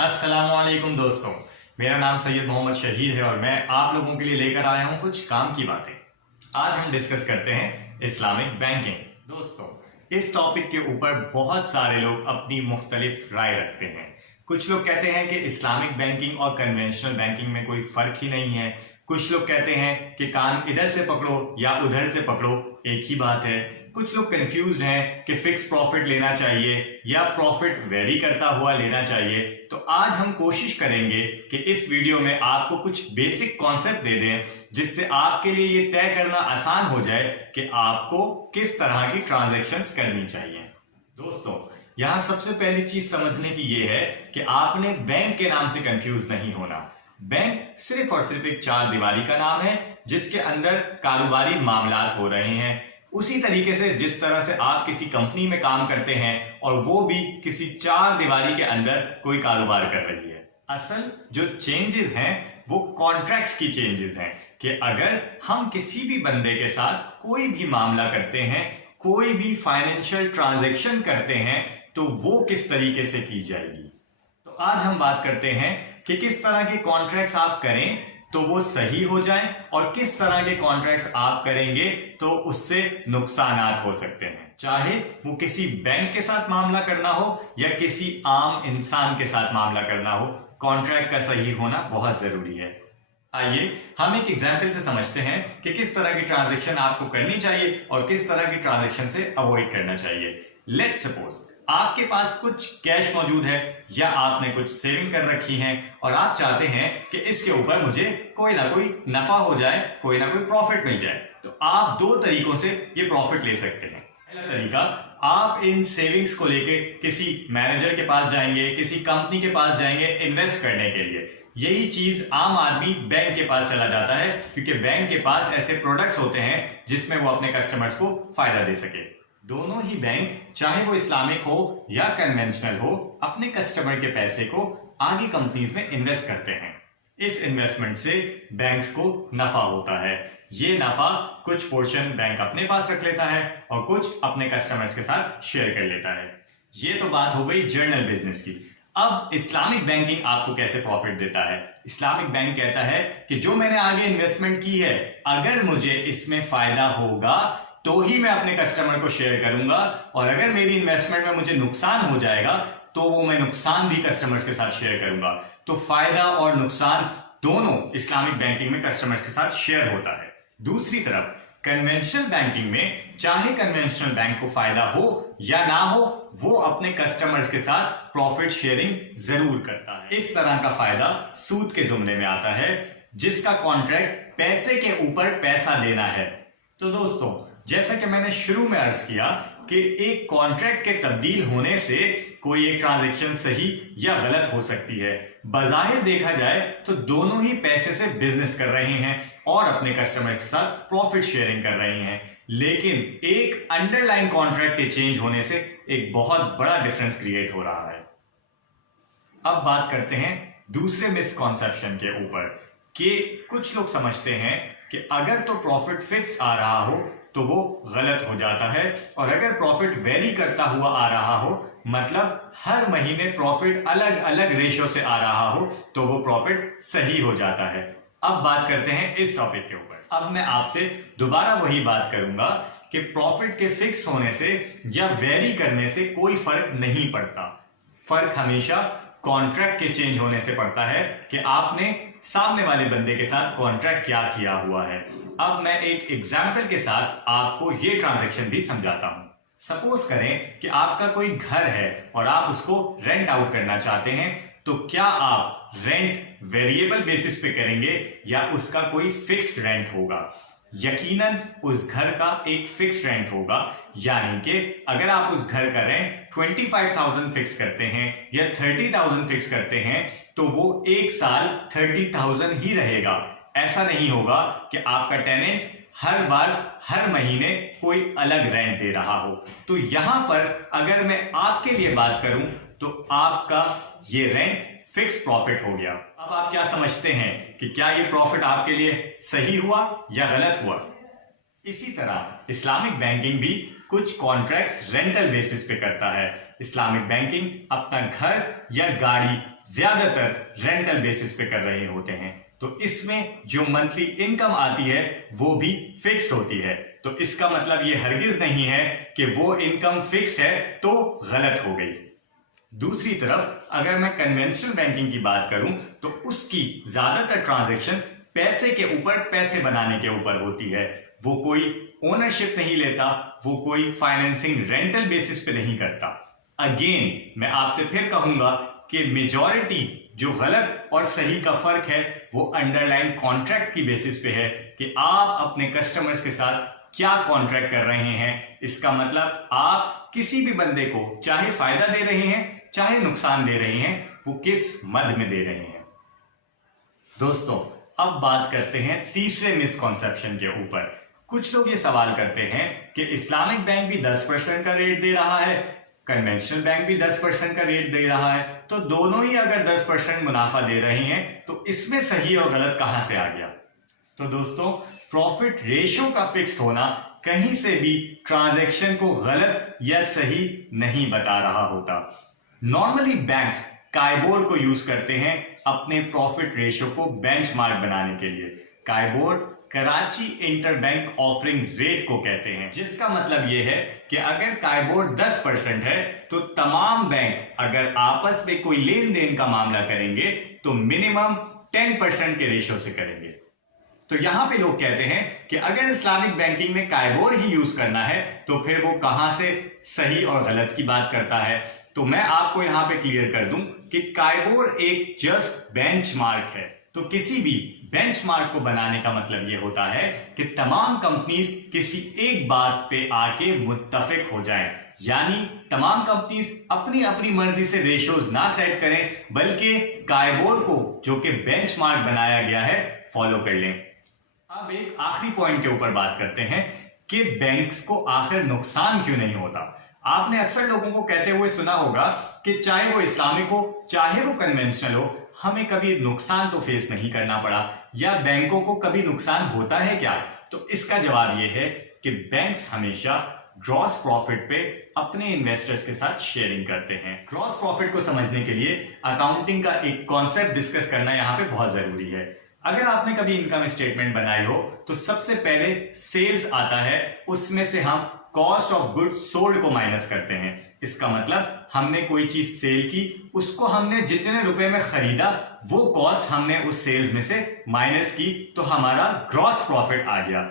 अस्सलामुअलैकुम दोस्तों, मेरा नाम सैयद मोहम्मद शहीद है और मैं आप लोगों के लिए लेकर आया हूं कुछ काम की बातें। आज हम डिस्कस करते हैं इस्लामिक बैंकिंग। दोस्तों, इस टॉपिक के ऊपर बहुत सारे लोग अपनी मुख्तलिफ राय रखते हैं। कुछ लोग कहते हैं कि इस्लामिक बैंकिंग और कन्वेंशनल बैंकिंग में कोई फर्क ही नहीं है। कुछ लोग कहते हैं कि कान इधर से पकड़ो या उधर से पकड़ो, एक ही बात है। कुछ लोग कंफ्यूज्ड हैं कि फिक्स प्रॉफिट लेना चाहिए या प्रॉफिट वेरी करता हुआ लेना चाहिए। तो आज हम कोशिश करेंगे कि इस वीडियो में आपको कुछ बेसिक कॉन्सेप्ट दे दें जिससे आपके लिए ये तय करना आसान हो जाए कि आपको किस तरह की ट्रांजैक्शंस करनी चाहिए। दोस्तों, यहां सबसे पहली चीज समझने की ये है कि आपने बैंक के नाम से कंफ्यूज नहीं होना। बैंक सिर्फ और सिर्फ एक चार दीवारी का नाम है जिसके अंदर कारोबारी मामलात हो रहे हैं। उसी तरीके से जिस तरह से आप किसी कंपनी में काम करते हैं और वो भी किसी चार दीवारी के अंदर कोई कारोबार कर रही है। असल जो चेंजेस हैं वो कॉन्ट्रैक्ट्स की चेंजेस हैं कि अगर हम किसी भी बंदे के साथ कोई भी मामला करते हैं, कोई भी फाइनेंशियल ट्रांजैक्शन करते हैं, तो वो किस तरीके से की जाएगी। तो आज हम बात करते हैं कि किस तरह के कॉन्ट्रैक्ट्स आप करें तो वो सही हो जाएं और किस तरह के कॉन्ट्रैक्ट्स आप करेंगे तो उससे नुकसानात हो सकते हैं। चाहे वो किसी बैंक के साथ मामला करना हो या किसी आम इंसान के साथ मामला करना हो, कॉन्ट्रैक्ट का सही होना बहुत जरूरी है। आइए हम एक एग्जाम्पल से समझते हैं कि किस तरह की ट्रांजैक्शन आपको करनी चाहिए और किस तरह की ट्रांजैक्शन से अवॉइड करना चाहिए। लेट्स सपोज आपके पास कुछ कैश मौजूद है या आपने कुछ सेविंग कर रखी है और आप चाहते हैं कि इसके ऊपर मुझे कोई ना कोई नफा हो जाए, कोई ना कोई प्रॉफिट मिल जाए। तो आप दो तरीकों से ये प्रॉफिट ले सकते हैं। पहला तरीका, आप इन सेविंग्स को लेके किसी मैनेजर के पास जाएंगे, किसी कंपनी के पास जाएंगे इन्वेस्ट करने के लिए। यही चीज आम आदमी बैंक के पास चला जाता है क्योंकि बैंक के पास ऐसे प्रोडक्ट्स होते हैं जिसमें वो अपने कस्टमर्स को फायदा दे सके। दोनों ही बैंक, चाहे वो इस्लामिक हो या कन्वेंशनल हो, अपने कस्टमर के पैसे को आगे कंपनीज में इन्वेस्ट करते हैं। इस इन्वेस्टमेंट से बैंक्स को नफा होता है। ये नफा कुछ पोर्शन बैंक अपने पास रख लेता है और कुछ अपने कस्टमर्स के साथ शेयर कर लेता है। ये तो बात हो गई जनरल बिजनेस की। अब इस्लामिक बैंकिंग आपको कैसे प्रॉफिट देता है। इस्लामिक बैंक कहता है कि जो मैंने आगे इन्वेस्टमेंट की है, अगर मुझे इसमें फायदा होगा तो ही मैं अपने कस्टमर को शेयर करूंगा और अगर मेरी इन्वेस्टमेंट में मुझे नुकसान हो जाएगा तो वो मैं नुकसान भी कस्टमर्स के साथ शेयर करूंगा। तो फायदा और नुकसान दोनों इस्लामिक बैंकिंग में कस्टमर्स के साथ शेयर होता है। दूसरी तरफ कन्वेंशनल बैंकिंग में चाहे कन्वेंशनल बैंक को फायदा हो या ना हो, वो अपने कस्टमर्स के साथ प्रॉफिट शेयरिंग जरूर करता है। इस तरह का फायदा सूद के जुमले में आता है जिसका कॉन्ट्रैक्ट पैसे के ऊपर पैसा देना है। तो दोस्तों, जैसा कि मैंने शुरू में अर्ज किया कि एक कॉन्ट्रैक्ट के तब्दील होने से कोई एक ट्रांजैक्शन सही या गलत हो सकती है। बजाहिर देखा जाए तो दोनों ही पैसे से बिजनेस कर रहे हैं और अपने कस्टमर के साथ प्रॉफिट शेयरिंग कर रहे हैं, लेकिन एक अंडरलाइन कॉन्ट्रैक्ट के चेंज होने से एक बहुत बड़ा डिफरेंस क्रिएट हो रहा है। अब बात करते हैं दूसरे मिसकॉन्सेप्शन के ऊपर कि कुछ लोग समझते हैं कि अगर तो प्रॉफिट फिक्स आ रहा हो तो वो गलत हो जाता है और अगर प्रॉफिट वेरी करता हुआ आ रहा हो, मतलब हर महीने प्रॉफिट अलग अलग रेशियो से आ रहा हो, तो वो प्रॉफिट सही हो जाता है। अब बात करते हैं इस टॉपिक के ऊपर। अब मैं आपसे दोबारा वही बात करूंगा कि प्रॉफिट के फिक्स होने से या वेरी करने से कोई फर्क नहीं पड़ता। फर्क हमेशा कॉन्ट्रैक्ट के चेंज होने से पड़ता है कि आपने सामने वाले बंदे के साथ कॉन्ट्रैक्ट क्या किया हुआ है। अब मैं एक एग्जाम्पल के साथ आपको ये ट्रांजैक्शन भी समझाता हूं। सपोज करें कि आपका कोई घर है और आप उसको रेंट आउट करना चाहते हैं, तो क्या आप रेंट वेरिएबल बेसिस पे करेंगे या उसका कोई फिक्स्ड रेंट होगा? यकीनन उस घर का एक फिक्स रेंट होगा, यानी कि अगर आप उस घर का रेंट 25,000 फिक्स करते हैं या 30,000 फिक्स करते हैं तो वो एक साल 30,000 ही रहेगा। ऐसा नहीं होगा कि आपका टेनेंट हर बार हर महीने कोई अलग रेंट दे रहा हो। तो यहां पर अगर मैं आपके लिए बात करूं तो आपका ये रेंट फिक्स प्रॉफिट हो गया। अब आप क्या समझते हैं कि क्या ये प्रॉफिट आपके लिए सही हुआ या गलत हुआ? इसी तरह इस्लामिक बैंकिंग भी कुछ कॉन्ट्रैक्ट्स रेंटल बेसिस पे करता है। इस्लामिक बैंकिंग अपना घर या गाड़ी ज्यादातर रेंटल बेसिस पे कर रहे होते हैं, तो इसमें जो मंथली इनकम आती है वो भी फिक्स्ड होती है। तो इसका मतलब ये हरगिज नहीं है कि वो इनकम फिक्स्ड है तो गलत हो गई। दूसरी तरफ अगर मैं कन्वेंशनल बैंकिंग की बात करूं तो उसकी ज्यादातर ट्रांजैक्शन पैसे के ऊपर पैसे बनाने के ऊपर होती है। वो कोई ओनरशिप नहीं लेता, वो कोई फाइनेंसिंग रेंटल बेसिस पे नहीं करता। अगेन मैं आपसे फिर कहूंगा कि मेजॉरिटी जो गलत और सही का फर्क है वो अंडरलाइन कॉन्ट्रैक्ट की बेसिस पे है कि आप अपने कस्टमर्स के साथ क्या कॉन्ट्रैक्ट कर रहे हैं। इसका मतलब आप किसी भी बंदे को चाहे फायदा दे रहे हैं चाहे नुकसान दे रहे हैं, वो किस मद में दे रहे हैं। दोस्तों अब बात करते हैं तीसरे मिसकॉन्सेप्शन के ऊपर। कुछ लोग ये सवाल करते हैं कि इस्लामिक बैंक भी 10% का रेट दे रहा है, कन्वेंशनल बैंक भी 10% का रेट दे रहा है, तो दोनों ही अगर 10% मुनाफा दे रहे हैं तो इसमें सही और गलत कहां से आ गया। तो दोस्तों प्रॉफिट रेशियो का फिक्स्ड होना कहीं से भी ट्रांजैक्शन को गलत या सही नहीं बता रहा होता। नॉर्मली बैंक्स काइबोर को यूज करते हैं अपने प्रॉफिट रेशियो को बेंचमार्क बनाने के लिए। KIBOR Karachi interbank offering rate को कहते हैं, जिसका मतलब यह है कि अगर काइबोर 10% है तो तमाम बैंक अगर आपस में कोई लेन देन का मामला करेंगे तो मिनिमम 10% के रेशियो से करेंगे। तो यहां पे लोग कहते हैं कि अगर इस्लामिक बैंकिंग में काइबोर ही यूज करना है तो फिर वो कहां से सही और गलत की बात करता है। तो मैं आपको यहां पे क्लियर कर दूं कि काइबोर एक जस्ट बेंचमार्क है। तो किसी भी बेंचमार्क को बनाने का मतलब यह होता है कि तमाम कंपनीज किसी एक बात पे आके मुत्तफिक हो जाएं, यानी तमाम कंपनीज अपनी अपनी मर्जी से रेशियोज ना सेट करें बल्कि काइबोर को जो कि बेंचमार्क बनाया गया है फॉलो कर लें। अब एक आखिरी पॉइंट के ऊपर बात करते हैं कि बैंक्स को आखिर नुकसान क्यों नहीं होता। आपने अक्सर लोगों को कहते हुए सुना होगा कि चाहे वो इस्लामिक हो चाहे वो कन्वेंशनल हो, हमें कभी नुकसान तो फेस नहीं करना पड़ा, या बैंकों को कभी नुकसान होता है क्या। तो इसका जवाब यह है कि बैंक्स हमेशा ग्रॉस प्रॉफिट पे अपने इन्वेस्टर्स के साथ शेयरिंग करते हैं। ग्रॉस प्रॉफिट को समझने के लिए अकाउंटिंग का एक कॉन्सेप्ट डिस्कस करना यहां पे बहुत जरूरी है। अगर आपने कभी इनकम स्टेटमेंट बनाई हो तो सबसे पहले सेल्स आता है, उसमें से हम कॉस्ट ऑफ गुड्स सोल्ड को माइनस करते हैं। इसका मतलब हमने कोई चीज सेल की, उसको हमने जितने रुपए में खरीदा वो कॉस्ट हमने उस सेल्स में से माइनस की, तो हमारा ग्रॉस प्रॉफिट आ गया।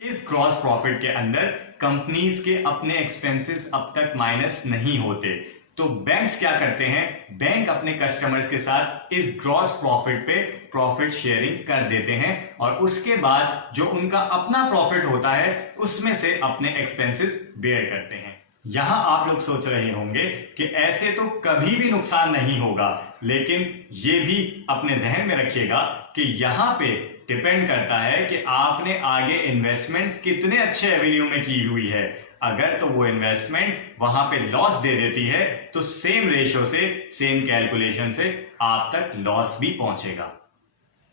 इस ग्रॉस प्रॉफिट के अंदर कंपनीज के अपने एक्सपेंसेस अब तक माइनस नहीं होते। तो बैंक्स क्या करते हैं, बैंक अपने कस्टमर्स के साथ इस ग्रॉस प्रॉफिट पे प्रॉफिट शेयरिंग कर देते हैं और उसके बाद जो उनका अपना प्रॉफिट होता है उसमें से अपने एक्सपेंसेस बेयर करते हैं। यहां आप लोग सोच रहे होंगे कि ऐसे तो कभी भी नुकसान नहीं होगा, लेकिन ये भी अपने जहन में रखिएगा कि यहां पे डिपेंड करता है कि आपने आगे इन्वेस्टमेंट्स कितने अच्छे एवेन्यू में की हुई है। अगर तो वो इन्वेस्टमेंट वहां पे लॉस दे देती है तो सेम रेशियो से सेम कैलकुलेशन से आप तक लॉस भी पहुंचेगा।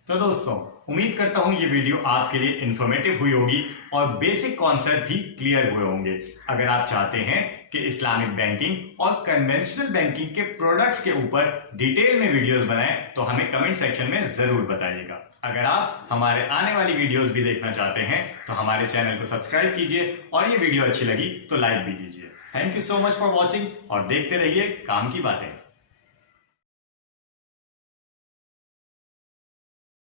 तो दोस्तों उम्मीद करता हूं ये वीडियो आपके लिए इंफॉर्मेटिव हुई होगी और बेसिक कॉन्सेप्ट भी क्लियर हुए होंगे। अगर आप चाहते हैं कि इस्लामिक बैंकिंग और कन्वेंशनल बैंकिंग के प्रोडक्ट्स के ऊपर डिटेल में वीडियोस बनाएं तो हमें कमेंट सेक्शन में जरूर बताइएगा। अगर आप हमारे आने वाली वीडियोस भी देखना चाहते हैं तो हमारे चैनल को सब्सक्राइब कीजिए और ये वीडियो अच्छी लगी तो लाइक भी कीजिए। Thank you so much for watching और देखते रहिए काम की बातें।